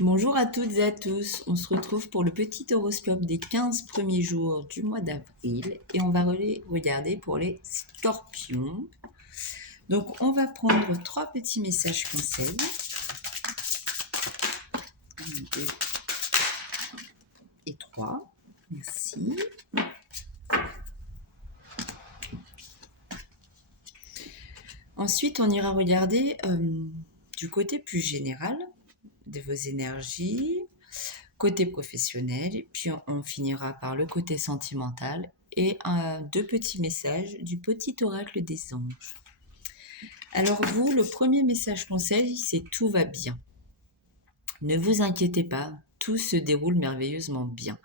Bonjour à toutes et à tous, on se retrouve pour le petit horoscope des 15 premiers jours du mois d'avril et on va regarder pour les scorpions. Donc on va prendre 3 petits messages conseils. 1, 2 et 3. Merci. Ensuite on ira regarder du côté plus général de vos énergies, côté professionnel, puis on finira par le côté sentimental et 2 petits messages du petit oracle des anges. Alors vous, le premier message conseil, c'est tout va bien. Ne vous inquiétez pas, tout se déroule merveilleusement bien.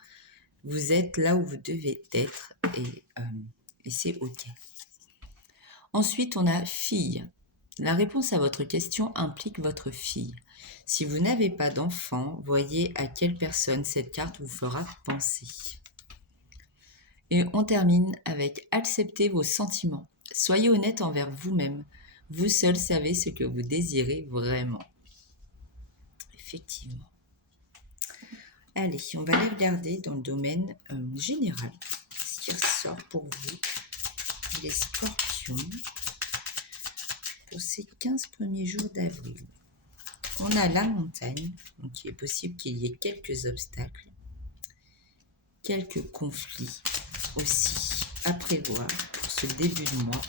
Vous êtes là où vous devez être et c'est ok. Ensuite, on a fille. La réponse à votre question implique votre fille. Si vous n'avez pas d'enfant, voyez à quelle personne cette carte vous fera penser. Et on termine avec accepter vos sentiments. Soyez honnête envers vous-même. Vous seul savez ce que vous désirez vraiment. Effectivement. Allez, on va aller regarder dans le domaine général ce qui ressort pour vous, les scorpions, pour ces 15 premiers jours d'avril. On a la montagne, donc il est possible qu'il y ait quelques obstacles, quelques conflits aussi à prévoir pour ce début de mois.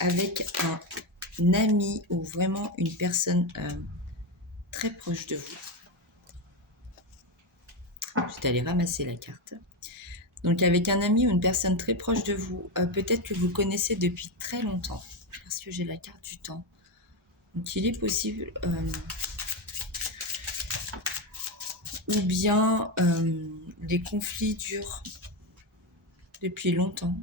Avec un ami ou vraiment une personne très proche de vous. Je vais aller ramasser la carte. Donc avec un ami ou une personne très proche de vous, peut-être que vous connaissez depuis très longtemps, parce que j'ai la carte du temps. Donc il est possible, ou bien les conflits durent depuis longtemps.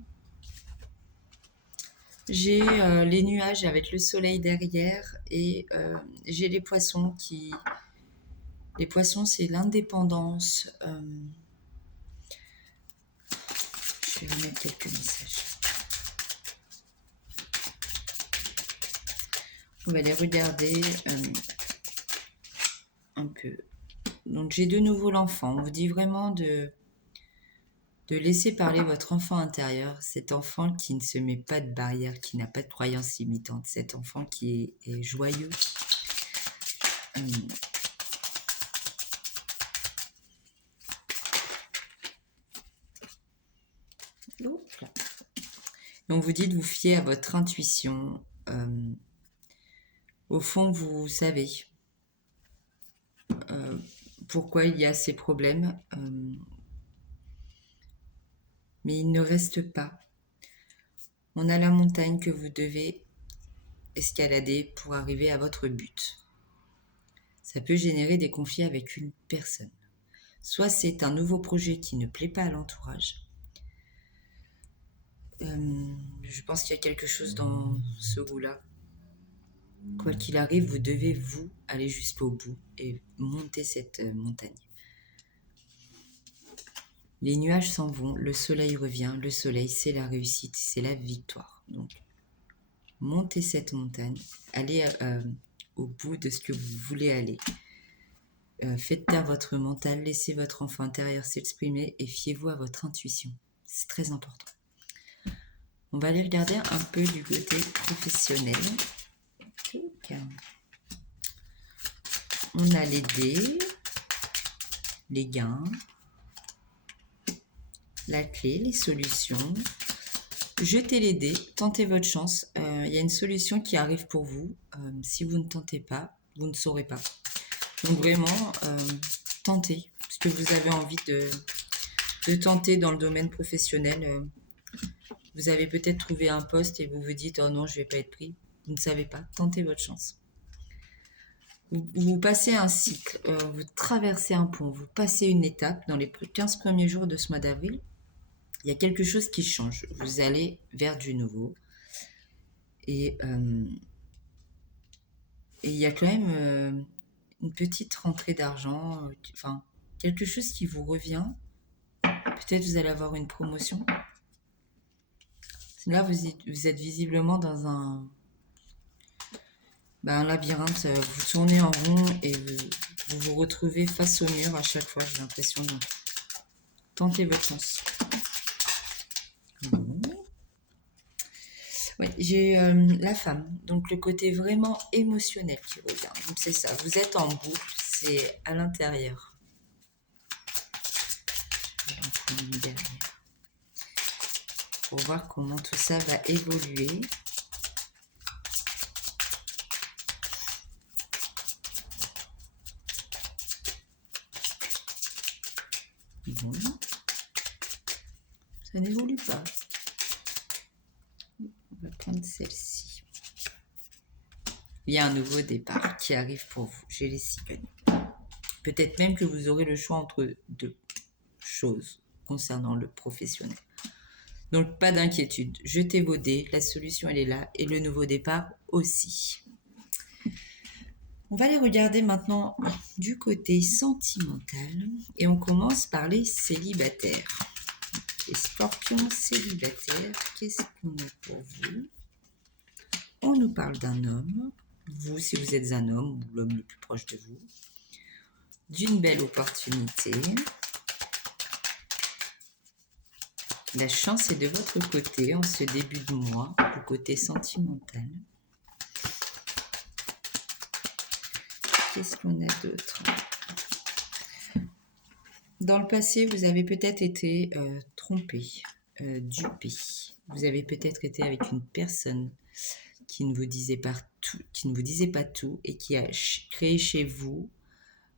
J'ai les nuages avec le soleil derrière et j'ai les poissons qui... Les poissons, c'est l'indépendance. Je vais remettre quelques messages. On va les regarder un peu. Donc j'ai de nouveau l'enfant. On vous dit vraiment de laisser parler votre enfant intérieur, cet enfant qui ne se met pas de barrière, qui n'a pas de croyances limitantes, cet enfant qui est joyeux. On vous dit de vous fier à votre intuition. Au fond, vous savez pourquoi il y a ces problèmes. Mais il ne reste pas. On a la montagne que vous devez escalader pour arriver à votre but. Ça peut générer des conflits avec une personne. Soit c'est un nouveau projet qui ne plaît pas à l'entourage. Je pense qu'il y a quelque chose dans ce goût-là. Quoi qu'il arrive, vous devez vous aller jusqu'au bout et monter cette montagne. Les nuages s'en vont, le soleil revient. Le soleil, c'est la réussite, c'est la victoire. Donc, montez cette montagne, allez au bout de ce que vous voulez aller. Faites taire votre mental, laissez votre enfant intérieur s'exprimer et fiez-vous à votre intuition. C'est très important. On va aller regarder un peu du côté professionnel. On a les dés, les gains, la clé, les solutions. Jetez les dés, tentez votre chance. Il y a une solution qui arrive pour vous. Si vous ne tentez pas, vous ne saurez pas. Donc vraiment, tentez ce que vous avez envie de tenter dans le domaine professionnel. Vous avez peut-être trouvé un poste et vous vous dites « Oh non, je ne vais pas être pris ». Vous ne savez pas. Tentez votre chance. Vous passez un cycle, vous traversez un pont, vous passez une étape dans les 15 premiers jours de ce mois d'avril. Il y a quelque chose qui change. Vous allez vers du nouveau. Et il y a quand même une petite rentrée d'argent, enfin, quelque chose qui vous revient. Peut-être vous allez avoir une promotion. Là, vous êtes visiblement dans un labyrinthe, vous tournez en rond et vous vous retrouvez face au mur à chaque fois, j'ai l'impression. Donc, tentez votre chance. Ouais, j'ai la femme, donc le côté vraiment émotionnel qui revient. Donc c'est ça, vous êtes en boucle, c'est à l'intérieur. Pour voir comment tout ça va évoluer. Bon. Ça n'évolue pas. On va prendre celle-ci. Il y a un nouveau départ qui arrive pour vous. J'ai les cigognes. Peut-être même que vous aurez le choix entre deux choses concernant le professionnel. Donc, pas d'inquiétude. Jetez vos dés. La solution, elle est là. Et le nouveau départ aussi. On va les regarder maintenant du côté sentimental. Et on commence par les célibataires. Les scorpions célibataires, qu'est-ce qu'on a pour vous? On nous parle d'un homme. Vous, si vous êtes un homme, ou l'homme le plus proche de vous. D'une belle opportunité. La chance est de votre côté en ce début de mois, du côté sentimental. Qu'est-ce qu'on a d'autre? Dans le passé, vous avez peut-être été trompé, dupé. Vous avez peut-être été avec une personne qui ne vous disait pas tout et qui a créé chez vous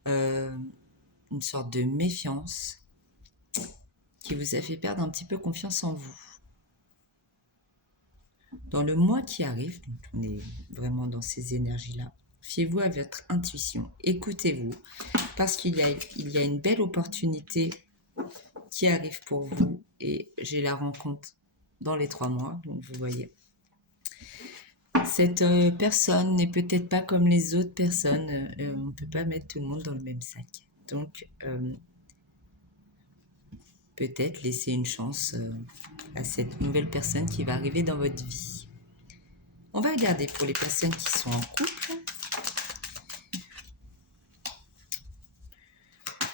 une sorte de méfiance qui vous a fait perdre un petit peu confiance en vous. Dans le mois qui arrive, donc on est vraiment dans ces énergies-là, fiez-vous à votre intuition, écoutez-vous, parce qu'il y a une belle opportunité qui arrive pour vous et j'ai la rencontre dans les 3 mois, donc vous voyez. Cette personne n'est peut-être pas comme les autres personnes, on ne peut pas mettre tout le monde dans le même sac. Donc, peut-être laisser une chance à cette nouvelle personne qui va arriver dans votre vie. On va regarder pour les personnes qui sont en couple.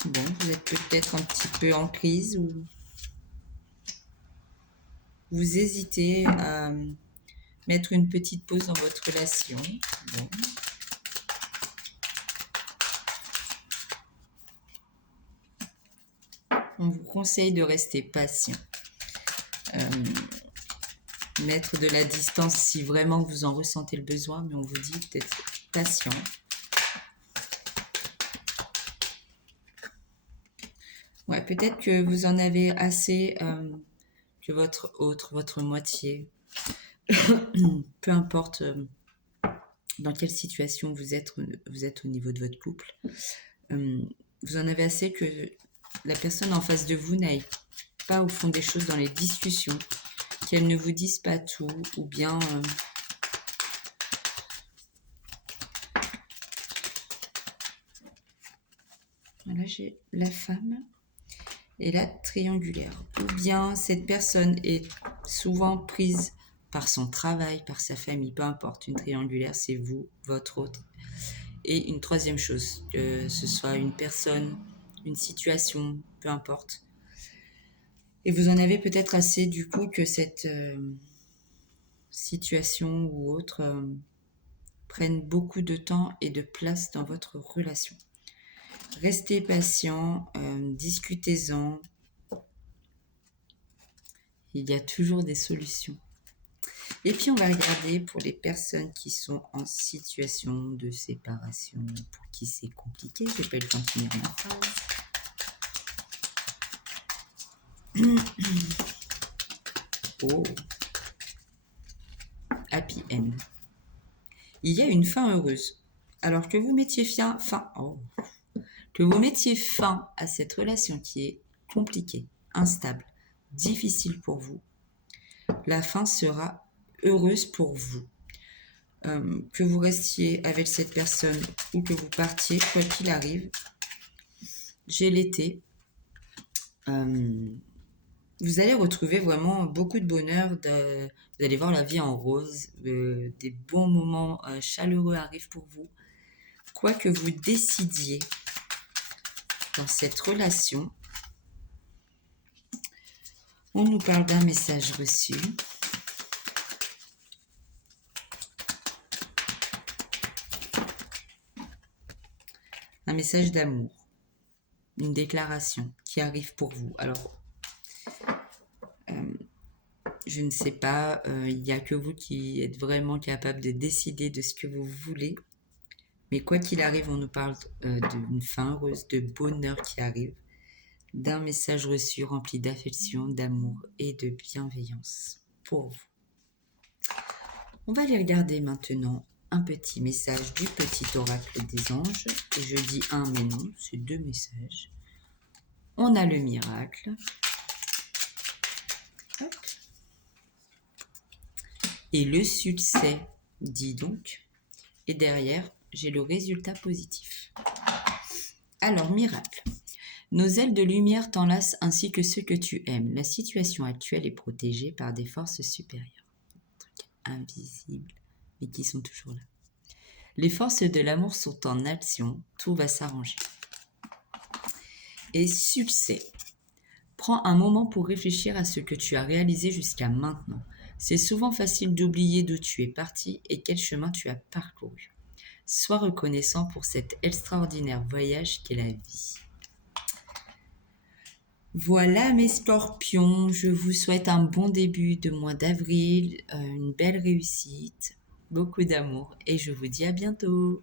Bon, vous êtes peut-être un petit peu en crise ou vous hésitez à mettre une petite pause dans votre relation. Bon. On vous conseille de rester patient. Mettre de la distance si vraiment vous en ressentez le besoin, mais on vous dit d'être patient. Ouais, peut-être que vous en avez assez que votre moitié, peu importe dans quelle situation vous êtes au niveau de votre couple, vous en avez assez que la personne en face de vous n'aille pas au fond des choses dans les discussions, qu'elle ne vous dise pas tout, ou bien voilà, j'ai la femme et la triangulaire. Ou bien cette personne est souvent prise par son travail, par sa famille, peu importe. Une triangulaire, c'est vous, votre autre. Et une troisième chose, que ce soit une personne, une situation, peu importe. Et vous en avez peut-être assez du coup que cette situation ou autre prenne beaucoup de temps et de place dans votre relation. Restez patient, discutez-en. Il y a toujours des solutions. Et puis on va regarder pour les personnes qui sont en situation de séparation, pour qui c'est compliqué. Je n'ai pas eu le temps de finir ma phrase. Oh. Happy end. Il y a une fin heureuse. Alors que vous mettiez fin à cette relation qui est compliquée, instable, difficile pour vous, la fin sera heureuse pour vous. Que vous restiez avec cette personne ou que vous partiez, quoi qu'il arrive, j'ai l'été. Vous allez retrouver vraiment beaucoup de bonheur. Vous allez voir la vie en rose. Des bons moments chaleureux arrivent pour vous. Quoi que vous décidiez dans cette relation, on nous parle d'un message reçu. Un message d'amour. Une déclaration qui arrive pour vous. Alors, je ne sais pas, il n'y a que vous qui êtes vraiment capable de décider de ce que vous voulez. Mais quoi qu'il arrive, on nous parle d'une fin heureuse, de bonheur qui arrive, d'un message reçu rempli d'affection, d'amour et de bienveillance pour vous. On va aller regarder maintenant un petit message du petit oracle des anges. Et je dis un, mais non, c'est 2 messages. On a le miracle. Hop. Et le succès, dit donc. Et derrière, j'ai le résultat positif. Alors, miracle. Nos ailes de lumière t'enlacent ainsi que ceux que tu aimes. La situation actuelle est protégée par des forces supérieures. Trucs invisibles, mais qui sont toujours là. Les forces de l'amour sont en action. Tout va s'arranger. Et succès. Prends un moment pour réfléchir à ce que tu as réalisé jusqu'à maintenant. C'est souvent facile d'oublier d'où tu es parti et quel chemin tu as parcouru. Sois reconnaissant pour cet extraordinaire voyage qu'est la vie. Voilà mes scorpions, je vous souhaite un bon début de mois d'avril, une belle réussite, beaucoup d'amour et je vous dis à bientôt.